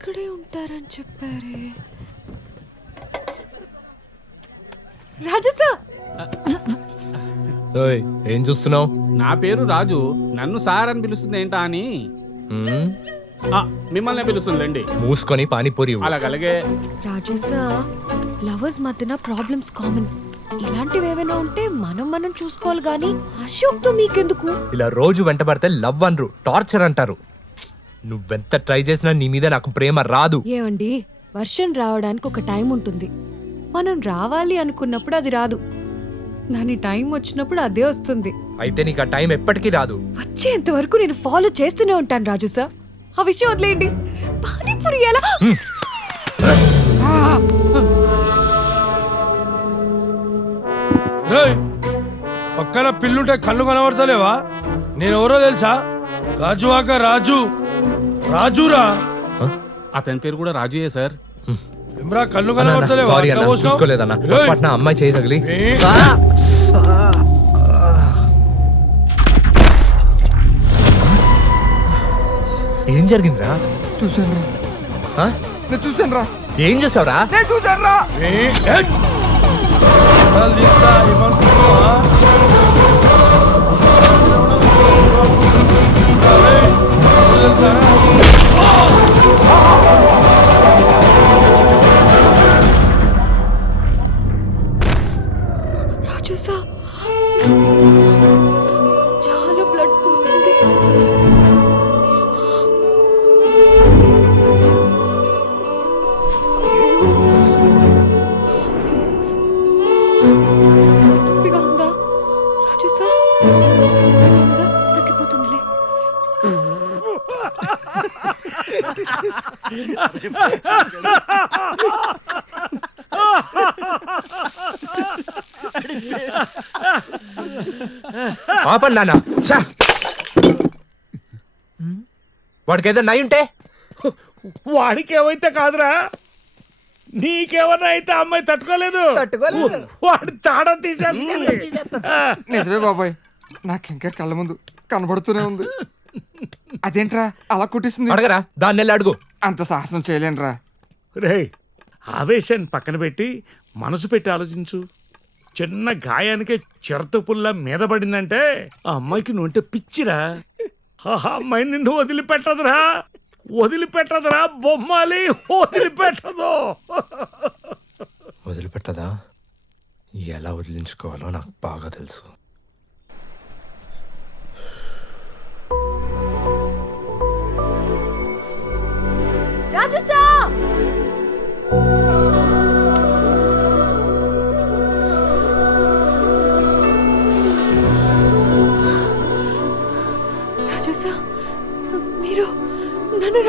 ఇక్కడే ఉంటారని చెప్పారే. రాజు సార్! ఓయ్ ఏం చూస్తున్నావు? నా పేరు రాజు. నన్ను సార్ అని పిలుస్తుంది ఏంటా అని? ఆ, మిమ్మల్ని పిలుస్తుందండి మూసుకొని పానీపూరి ఇవ్వు. అలాగలాగే. రాజు సార్ లవర్స్ మధ్యన ప్రాబ్లమ్స్ కామన్. ఇలాంటివి ఏమైనా ఉంటే మనం మనం చూసుకోవాలి కానీ అశోక్తో మీకెందుకు? ఇలా రోజు వెంట పడితే లవ్ అనరు టార్చర్ అంటారు. నువ్వెంత ట్రై చేసినా నీ మీద నాకు ప్రేమ రాదు. ఏమండి వర్షం రావడానికి ఒక టైం ఉంటుంది. మనం రావాలి అనుకున్నప్పుడు అది రాదు. దాని టైం వచ్చినప్పుడు అదే వస్తుంది. అయితే నీకు ఆ టైం ఎప్పటికీ రాదు. వచ్చేంత వరకు నేను ఫాలో చేస్తూనే ఉంటాను రాజు సార్. ఆ విషయం వదిలేయండి. పానీపూరి ఎలా? రేయ్, పక్కన పిల్లుంటే కళ్ళు కనబడతలేవా? నేను ఎవరో తెలుసా? గాజువాక రాజు. రాజురా. అతని పేరు కూడా రాజుయే సార్. ఎమ్రా కళ్ళు కనబడతలేవా? సారీ అన్న? చూసుకోలేదన్న. పొరపాటున అమ్మాయి చేయి తగిలి. ఏ? జరిగిందిరా? చూశాను ఆ? నేను చూశాను రా ఏం చేసావురా? నేను చూశాను రా ఏ? తగ్గిపోతుందిలే. ఆపండి నాన్న. ఛా! వాడికి ఏదో నై ఉంటే వాడికి ఏమైతే కాదురా. నీకేమన్నా అయితే అమ్మాయి తట్టుకోలేదు. తట్టుకోలేదు. వాడు తాడం తీసేస్తుంది. నిజమే బాబాయ్. నాకు ఇంకా కళ్ళ ముందు కనబడుతూనే ఉంది. అదేంట్రా? అలా కొట్టేసింది. అడగరా దాన్ని వెళ్ళి అడుగు. అంత సాహసం చేయలేనురా. రేయ్ ఆవేశాన్ని పక్కన పెట్టి మనసు పెట్టి ఆలోచించు. చిన్న గాయానికే చిరత పుల్ల మీద పడిందంటే ఆ అమ్మాయికి నువ్వుంటే పిచ్చిరా. ఆ అమ్మాయి నిన్ను వదిలిపెట్టదురా. వదిలిపెట్టదురా బొమ్మాలి వదిలిపెట్టదు. వదిలిపెట్టదా? ఎలా వదిలించుకోవాలో నాకు బాగా తెలుసు. రాజు రాజు సార్ మీరు నన్ను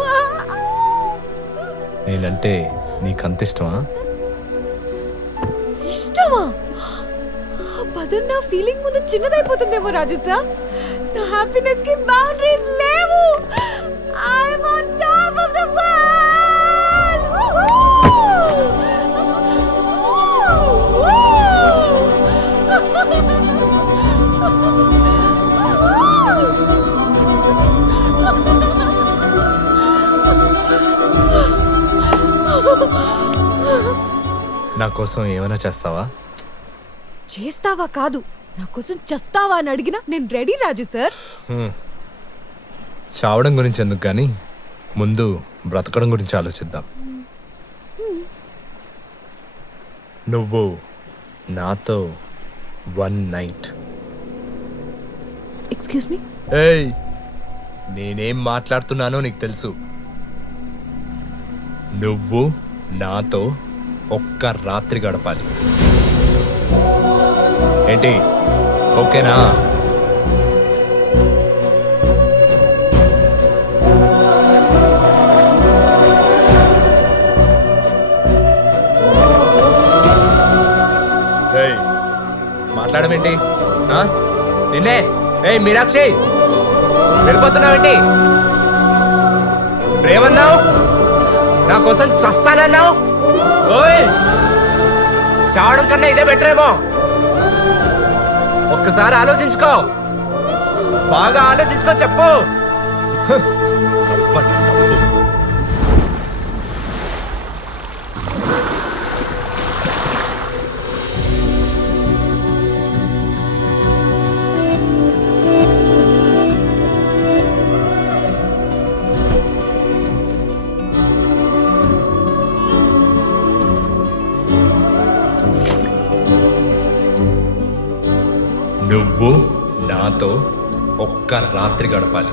వావ్. నేనంటే నీకంత ఇష్టమా? ఇష్టమా? పదం నా ఫీలింగ్ ముందు చిన్నదైపోతుందేమో రాజు సార్. నా హ్యాపీనెస్కి బౌండరీస్ నా కోసం ఏమైనా చేస్తావా? చేస్తావా కాదు. నా కోసం చస్తావా అని అడిగినా నేను రెడీ రాజు సార్. చావడం గురించి ఎందుకు కానీ ముందు బ్రతకడం గురించి ఆలోచిద్దాం. నువ్వు నాతో వన్ నైట్. Excuse me? ఏయ్! నేనేం మాట్లాడుతున్నానో నీకు తెలుసు. నువ్వు నాతో ఒక్క రాత్రి గడపాలి. ఏంటి? ఓకేనా? మాట్లాడమేంటి? నిన్నే? ఏయ్ మీనాక్షి! వెళ్ళిపోతున్నావేంటి? ప్రేమన్నావు నా కోసం చస్తానన్నావు? చావడం కన్నా ఇదే బెటర్ ఏమో. ఒక్కసారి ఆలోచించుకో. బాగా ఆలోచించుకో చెప్పు. ఒక్క రాత్రి గడపాలి.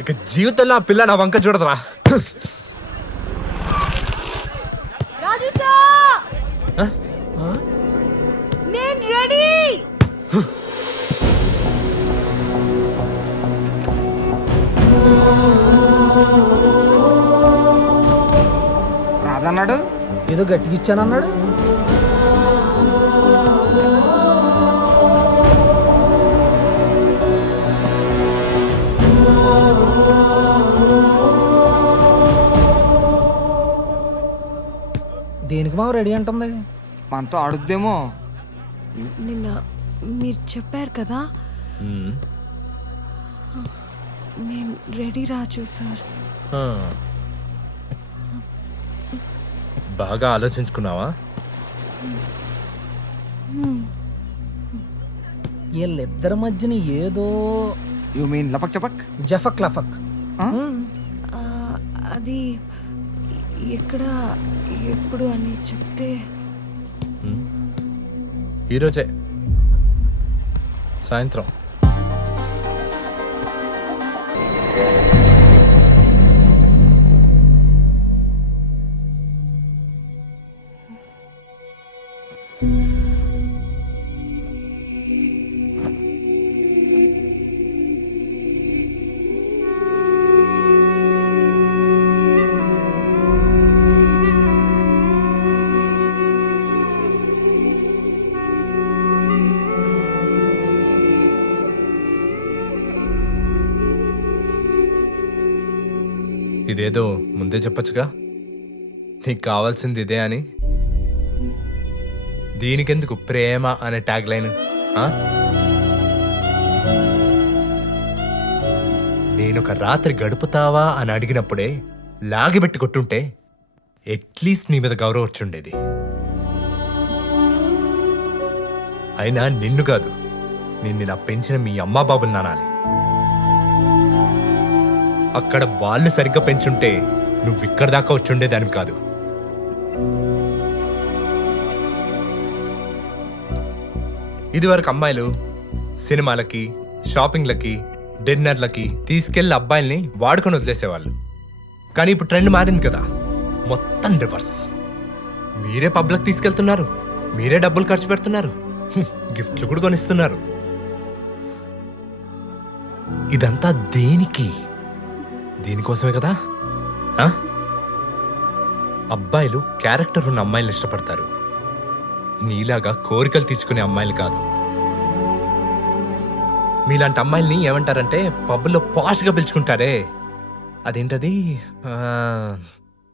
ఇక జీవితంలో ఆ పిల్ల నా వంక చూడదురా. రాజు సార్! నేను రెడీ! రాదన్నాడు? ఏదో గట్టిగా ఇచ్చానన్నాడు? దేనికి మాకు రెడీ అంటుంది. మనతో ఆడుద్దేమో. నిన్న మీరు చెప్పారు కదా. నేను రెడీ రాజు సార్. బాగా ఆలోచించుకున్నావా? వీళ్ళిద్దరి మధ్యన ఏదో యు మీన్ లపక్ చపక్? జఫక్ లఫక్. ఆ, అది ఎక్కడ ఎప్పుడు అని చెప్తే? ఈరోజే. సాయంత్రం. ఇదేదో ముందే చెప్పొచ్చుగా? నీకు కావాల్సింది ఇదే అని? దీనికెందుకు ప్రేమ అనే ట్యాగ్ లైన్ నేను ఒక రాత్రి గడుపుతావా అని అడిగినప్పుడే లాగిబెట్టి కొట్టుంటే అట్లీస్ట్ నీ మీద గౌరవం వచ్చుండేది అయినా నిన్ను కాదు నిన్ను ఇలా పెంచిన మీ అమ్మా బాబుని నానాలి. అక్కడ వాళ్ళు సరిగ్గా పెంచుంటే నువ్వు ఇక్కడ దాకా వచ్చుండేదానివి కాదు. ఇదివరకు అమ్మాయిలు సినిమాలకి షాపింగ్లకి డిన్నర్లకి తీసుకెళ్ళి అబ్బాయిల్ని వాడుకొని వదిలేసేవాళ్ళు. కానీ ఇప్పుడు ట్రెండ్ మారింది కదా. మొత్తం రివర్స్. మీరే పబ్లిక్ తీసుకెళ్తున్నారు. మీరే డబ్బులు ఖర్చు పెడుతున్నారు. గిఫ్ట్లు కూడా కొనిస్తున్నారు. ఇదంతా దేనికి? దీనికోసమే కదా? అబ్బాయిలు క్యారెక్టర్ ఉన్న అమ్మాయిలు ఇష్టపడతారు. నీలాగా కోరికలు తీర్చుకునే అమ్మాయిలు కాదు. మీలాంటి అమ్మాయిల్ని ఏమంటారంటే పబ్బుల్లో పాష్గా పిలుచుకుంటారే. అదేంటది?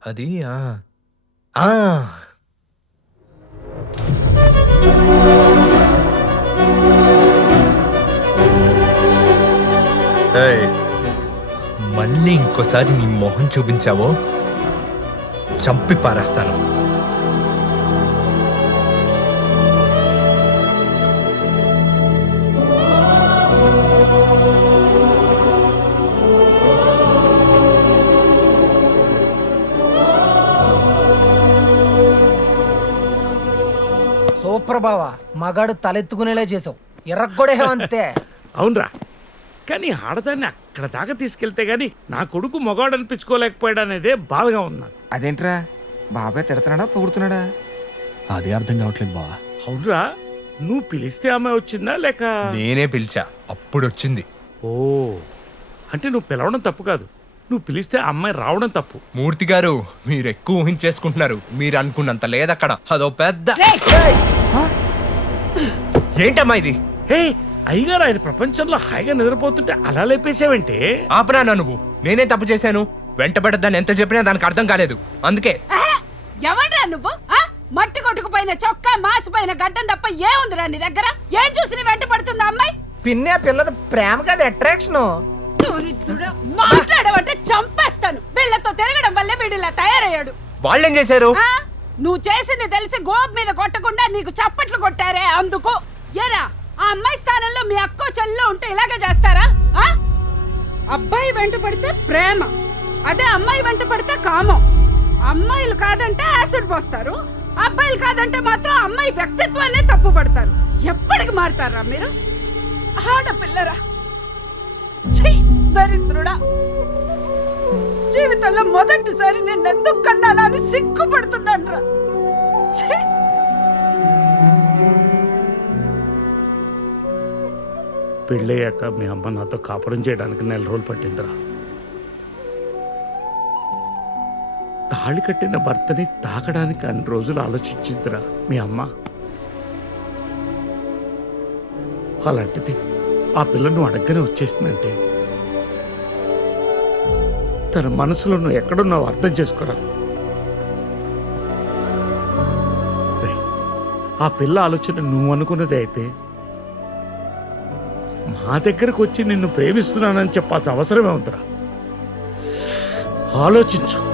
అది ఆ. ఆ. మళ్ళీ ఇంకోసారి నీ మొహం చూపించావో? చంపి పారేస్తాను. సూపర్ బావా మగాడు తలెత్తుకునేలా చేసావు. ఎర్రగొడే అంతే. అవునరా. కానీ ఆడదాన్ని అక్కడ దాకా తీసుకెళ్తే గాని నా కొడుకు మొగాడు అనిపించుకోలేకపోయాడు అనేదే బాధగా ఉంది నాకు. అదేంట్రా? బాబాయ్ తిడుతున్నాడా పొగుడుతున్నాడా? అదే అర్థం కావట్లేదు బావా. అవునరా నువ్వు పిలిస్తే అమ్మాయి వచ్చిందా లేక? నేనే పిలిచా అప్పుడు వచ్చింది. ఓ అంటే నువ్వు పిలవడం తప్పు కాదు. నువ్వు పిలిస్తే ఆ అమ్మాయి రావడం తప్పు. మూర్తి గారు మీరు ఎక్కువ ఊహించేసుకుంటున్నారు. మీరు అనుకున్నంత లేదక్కడ అదో పెద్ద ఏంటమ్మా ఇది? హే అయ్యగారు ఆయన ప్రపంచంలో హాయిగా నిద్రపోతుంటే అలా లేపేసావంటే ఆపరా నువ్వు? నేనే తప్పు చేశాను? వెంటబడద్దని ఎంత చెప్పినా దానికి అర్థం కాలేదు. అందుకే. ఎవడ్రా నువ్వు? ఆ? మట్టి కొట్టుకుపోయిన చొక్కా మాసిపోయిన గడ్డం తప్ప ఏముందిరా నీ దగ్గర? ఏం చూసి నీ వెంట పడుతుంది అమ్మాయి? పిన్ని ఆ పిల్లది ప్రేమ కాదు అట్రాక్షన్ దరిద్రుడా. మాట్లాడమంటే చంపేస్తాను. వీళ్ళతో తిరగడం వల్లే వీడిలా తయారయ్యాడు. వాళ్ళేం చేశారు? ఆ? నువ్వు చేసింది తెలిసి గోపు మీద కొట్టకుండా నీకు చప్పట్లు కొట్టారే అందుకు. ఎరా ఆ అమ్మాయి స్థానంలో మీ అక్కో చెల్లో ఉంటే ఇలాగే చేస్తారా? ఆ? అబ్బాయి వెంట పడితే ప్రేమ. అదే అమ్మాయి వెంట పడితే కామం. అమ్మాయిలు కాదంటే యాసిడ్ పోస్తారు. అబ్బాయిలు కాదంటే మాత్రం అమ్మాయి వ్యక్తిత్వాన్ని తప్పు పడతారు. ఎప్పటికి మారుతారా మీరు? ఆడపిల్లరా. ఛీ, దరిద్రుడా. జీవితంలో మొదటిసారి నేను ఎందుకు కన్నానా అని సిగ్గుపడుతున్నాను రా పెళ్ళయ్యాక మీ అమ్మ నాతో కాపురం చేయడానికి నెల రోజులు పట్టిందిరా. తాళి కట్టిన భర్తని తాకడానికి అన్ని రోజులు ఆలోచించిందిరా మీ అమ్మ. అలాంటిది ఆ పిల్లను అడగనే వచ్చేసిందంటే తన మనసులో నువ్వు ఎక్కడున్నావు అర్థం చేసుకోరా. ఆ పిల్ల ఆలోచన నువ్వు అనుకున్నది అయితే మా దగ్గరకు వచ్చి నిన్ను ప్రేమిస్తున్నానని చెప్పాల్సిన అవసరమే ఉందిరా. ఆలోచించు.